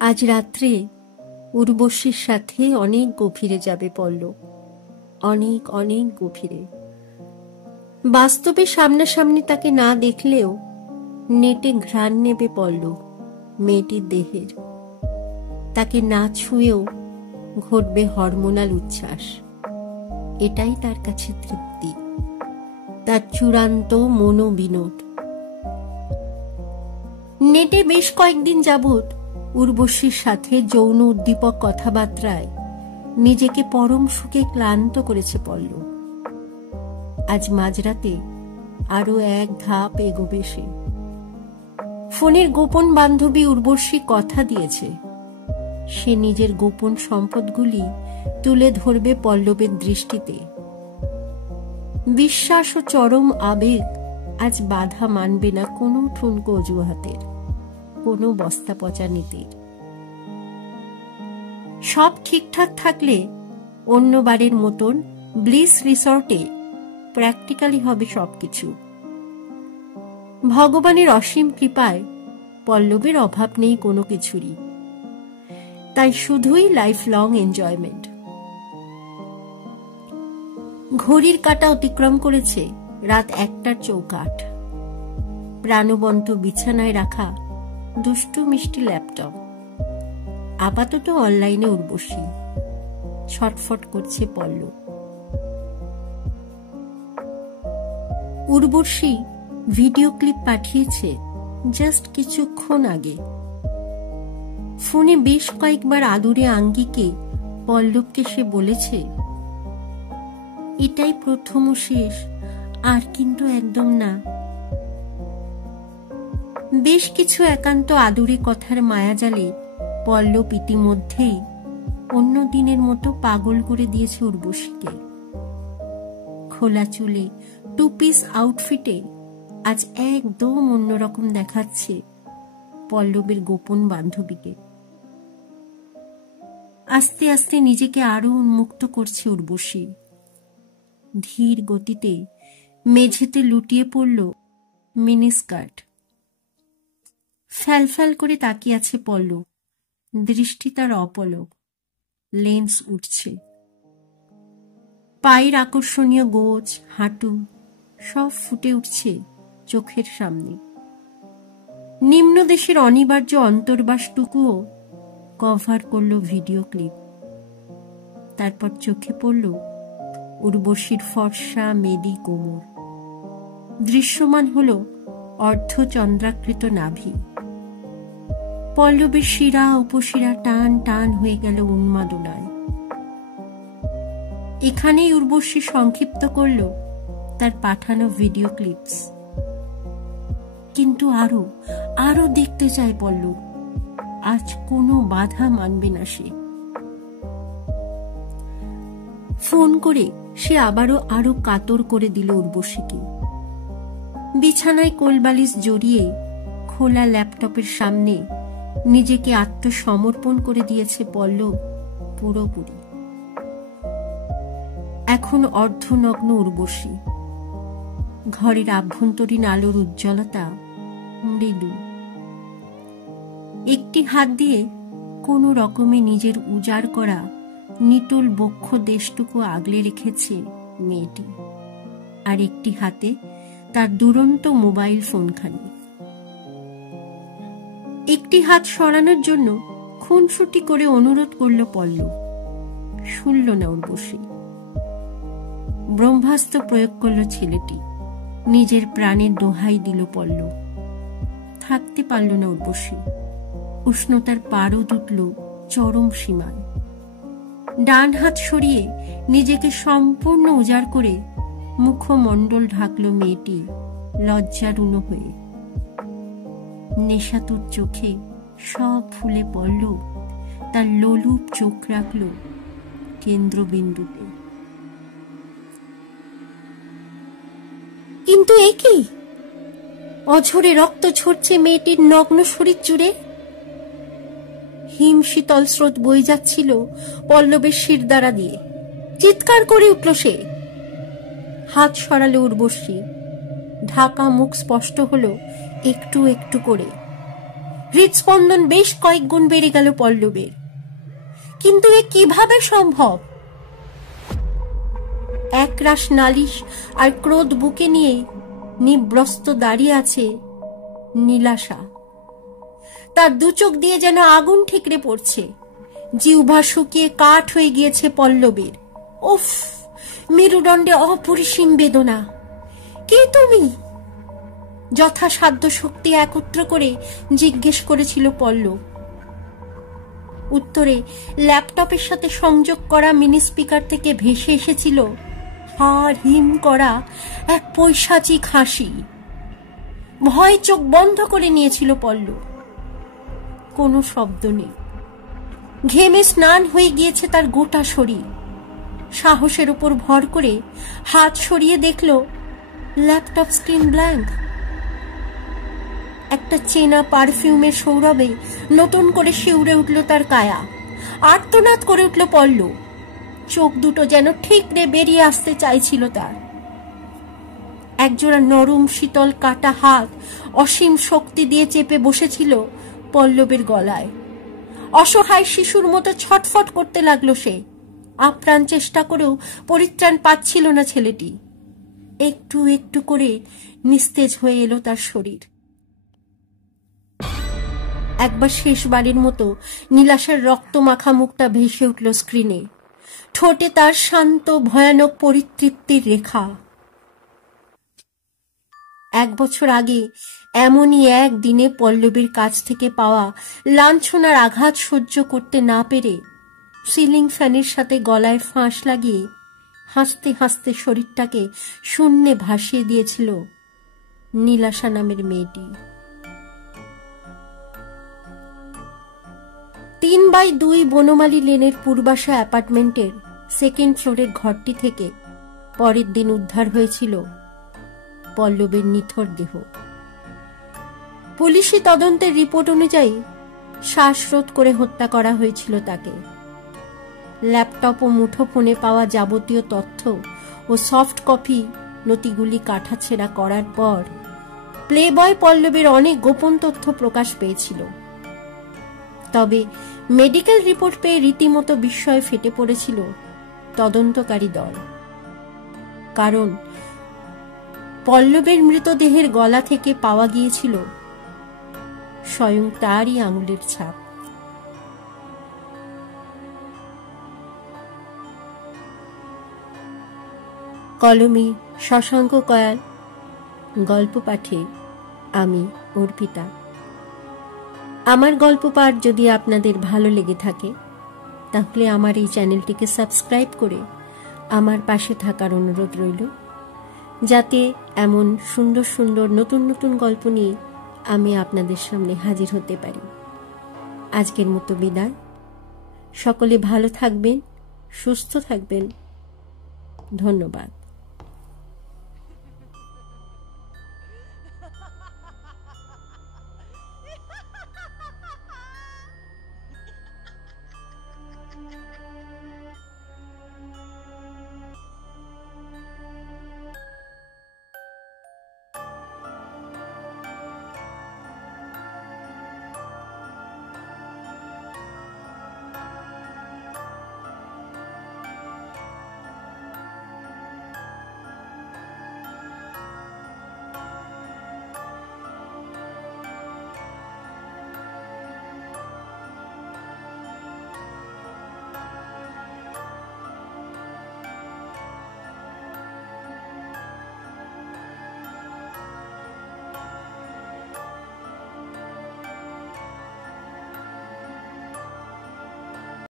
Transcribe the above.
আজ রাত্রে উর্বশীর সাথে অনেক গভীরে যাবে পল্লব, অনেক অনেক গভীরে। বাস্তবে সামনাসামনি তাকে না দেখলেও নেটে ঘ্রাণ নেবে পল্লব মেয়েটির দেহের। তাকে না ছুঁয়েও ঘটবে হরমোনাল উচ্ছ্বাস। এটাই তার কাছে তৃপ্তি, তার চূড়ান্ত মনোবিনোদ। নেটে বেশ কয়েকদিন যাবৎ উর্বশীর সাথে যৌন উদ্দীপক কথাবার্তায় নিজেকে পরম সুখে ক্লান্ত করেছে পল্লব। আজ মাঝরাতে আরো এক ধাপ এগোবে সে। ফোনের গোপন বান্ধবী উর্বশী কথা দিয়েছে, সে নিজের গোপন সম্পদগুলি তুলে ধরবে পল্লবের দৃষ্টিতে। বিশ্বাস ও চরম আবেগ আজ বাধা মানবে না কোনো ঠুনকো অজুহাতের, কোনো বস্তা পচা নীতির। সব ঠিকঠাক থাকলে অন্যবারের মতন ব্লিস রিসর্টে প্র্যাকটিক্যালি হবে সবকিছু। ভগবানের অসীম কৃপায় পল্লবের অভাব নেই কোনো কিছুরই, তাই শুধুই লাইফ লং এনজয়মেন্ট। ঘড়ির কাঁটা অতিক্রম করেছে রাত 1টার চৌকাঠ। প্রাণবন্ত বিছানায় রাখা দুষ্টু মিষ্টি ল্যাপটপ। আপাতত অনলাইনে উর্বশী, ছটফট করছে পল্লব। উর্বশী ভিডিও ক্লিপ পাঠিয়েছে জাস্ট কিছুক্ষণ আগে। ফোনে বেশ কয়েকবার আদুরে আঙ্গিকে পল্লবকে সে বলেছে, এটাই প্রথম ও শেষ, আর কিন্তু একদম না। বেশ কিছু একান্ত আদুরে কথার মায়াজালে পল্লব ইতিমধ্যেই অন্য দিনের মতো পাগল করে দিয়েছে উর্বশীকে। খোলা চুলে 2 পিস আউটফিটে আজ একদম অন্যরকম দেখাচ্ছে পল্লবের গোপন বান্ধবীকে। আস্তে আস্তে নিজেকে আরো উন্মুক্ত করছে উর্বশী। ধীর গতিতে মেঝেতে লুটিয়ে পড়ল মিনি স্কার্ট। ফ্যালফ্যাল করে তাকিয়ে আছে পল্লব, দৃষ্টি তার অপলক। লেন্স উঠছে। পায়ের আকর্ষণীয় গোছ, হাঁটু সব ফুটে উঠছে চোখের সামনে। নিম্নদেশের অনিবার্য অন্তর্বাসটুকুও কভার করল ভিডিও ক্লিপ। তারপর চোখে পড়ল উর্বশীর ফর্সা মেদি কোমর। দৃশ্যমান হল অর্ধচন্দ্রাকৃত নাভি। পল্লবের শিরা উপশিরা টান টান হয়ে গেল উন্মাদনায়। এখানেই উর্বশী সংক্ষিপ্ত করল তার পাঠানো ভিডিও ক্লিপস। কিন্তু আরো আরো দেখতে চায় পল্লব। আজ কোনো বাধা মানবে না সে। ফোন করে সে আরো কাতর করে দিল উর্বশীকে। বিছানায় কোলবালিশ জড়িয়ে খোলা ল্যাপটপের সামনে নিজেকে আত্মসমর্পণ করে দিয়েছে পল্লব পুরোপুরি। এখন অর্ধনগ্ন উর্বশী। ঘরের আভ্যন্তরীণ আলোর উজ্জ্বলতা মৃদু। একটি হাত দিয়ে কোনো রকমে নিজের উজাড় করা নিটোল বক্ষ দেশটুকু আগলে রেখেছে মেয়েটি, আর একটি হাতে তার দুরন্ত মোবাইল ফোনখানি। একটি হাত সরানোর জন্য খুনসুটি করে অনুরোধ করল পল্লব। শুনল না উর্বশী। ব্রহ্মাস্ত্র প্রয়োগ করল ছেলেটি। নিজের প্রাণের দোহাই দিল পল্লব। থাকতে পারল না উর্বশী। উষ্ণতার পারদ উঠল চরম সীমায়। ডান হাত সরিয়ে নিজেকে সম্পূর্ণ উজাড় করে মুখমণ্ডল ঢাকল মেয়েটি লজ্জারুণ হয়ে। নেশাতুর চোখে সব ফুলে পড়ল, তার লোলুপ চোখ রাখল কেন্দ্রবিন্দুতে। কিন্তু এ কি? অঝরে রক্ত ঝরছে মেয়েটির নগ্ন শরীর জুড়ে। হিম শীতল স্রোত বয়ে যাচ্ছিল পল্লবের শিরদাঁড়া দিয়ে। চিৎকার করে উঠল সে। হাত সরালো উর্বশী। ঢাকা মুখ স্পষ্ট হলো একটু একটু করে। হৃদস্পন্দন বেশ কয়েক গুণ বেড়ে গেল পল্লবের। কিন্তু এ কিভাবে সম্ভব? একরাশ নালিশ আর ক্রোধ বুকে নিয়ে নিব্রস্ত দাঁড়িয়ে আছে নীলাশা। তার দু চোখ দিয়ে যেন আগুন ঠিকরে পড়ছে। জিহ্বা শুকিয়ে কাঠ হয়ে গিয়েছে পল্লবের। উফ, মেরুদণ্ডে অপরিসীম বেদনা। কে তুমি? যথাসাধ্য শক্তি একত্র করে জিজ্ঞেস করেছিল পল্লব। উত্তরে ল্যাপটপের সাথে সংযোগ করা মিনি স্পিকার থেকে ভেসে এসেছিল হাড় হিম করা এক পৈশাচিক হাসি। ভয় চোখ বন্ধ করে নিয়েছিল পল্লব। কোনো শব্দ নেই। ঘেমে স্নান হয়ে গিয়েছে তার গোটা শরীর। সাহসের উপর ভর করে হাত সরিয়ে দেখল ল্যাপটপ স্ক্রিন ব্ল্যাঙ্ক। একটা চেনা পারফিউমের সৌরভে নতুন করে শিউরে উঠল তার কায়া। আর্তনাদ করে উঠল পল্লব। চোখ দুটো যেন ঠিকরে বেরিয়ে আসতে চাইছিল তার। একজোড়া নরম শীতল কাটা হাত অসীম শক্তি দিয়ে চেপে বসেছিল পল্লবের গলায়। অসহায় শিশুর মতো ছটফট করতে লাগলো সে। আপ্রাণ চেষ্টা করেও পরিত্রাণ পাচ্ছিল না ছেলেটি। একটু একটু করে নিস্তেজ হয়ে এলো তার শরীর। একবার শেষবারের মতো নীলাশার রক্ত মাখা মুখটা ভেসে উঠল স্ক্রিনে। ঠোঁটে তার শান্ত ভয়ানক পরিতৃপ্তির রেখা। 1 বছর আগে এমনই এক দিনে পল্লবীর কাছ থেকে পাওয়া লাঞ্ছনার আঘাত সহ্য করতে না পেরে সিলিং ফ্যানের সাথে গলায় ফাঁস লাগিয়ে হাসতে হাসতে শরীরটাকে শূন্যে ভাসিয়ে দিয়েছিল নীলাশা নামের মেয়েটি। 3x2 বনমালী লেনের পূর্বাশা অ্যাপার্টমেন্টের 2nd ফ্লোরের ঘরটি থেকে পরের দিন উদ্ধার হয়েছিল পল্লবের নিথর দেহ। পুলিশি তদন্তের রিপোর্ট অনুযায়ী শ্বাসরোধ করে হত্যা করা হয়েছিল তাকে। ল্যাপটপ ও মুঠোফোনে পাওয়া যাবতীয় তথ্য ও সফট কপি নথিগুলি কাটাছেঁড়া করার পর প্লেবয় পল্লবের অনেক গোপন তথ্য প্রকাশ পেয়েছিল। তবে মেডিকেল রিপোর্ট পেয়ে রীতিমতো বিস্ময়ে ফেটে পড়েছিল তদন্তকারী দল। কারণ পল্লবের মৃতদেহের গলা থেকে পাওয়া গিয়েছিল স্বয়ং তারই আঙুলের ছাপ। কলমে শশাঙ্ক কয়াল, গল্প পাঠে আমি অর্পিতা। আমার গল্প পাঠ যদি আপনাদের ভালো লেগে থাকে তাহলে আমার এই চ্যানেলটিকে সাবস্ক্রাইব করে আমার পাশে থাকার অনুরোধ রইল, যাতে এমন সুন্দর সুন্দর নতুন নতুন গল্প নিয়ে আমি আপনাদের সামনে হাজির হতে পারি। আজকের মতো বিদায়। সকলে ভালো থাকবেন, সুস্থ থাকবেন। ধন্যবাদ।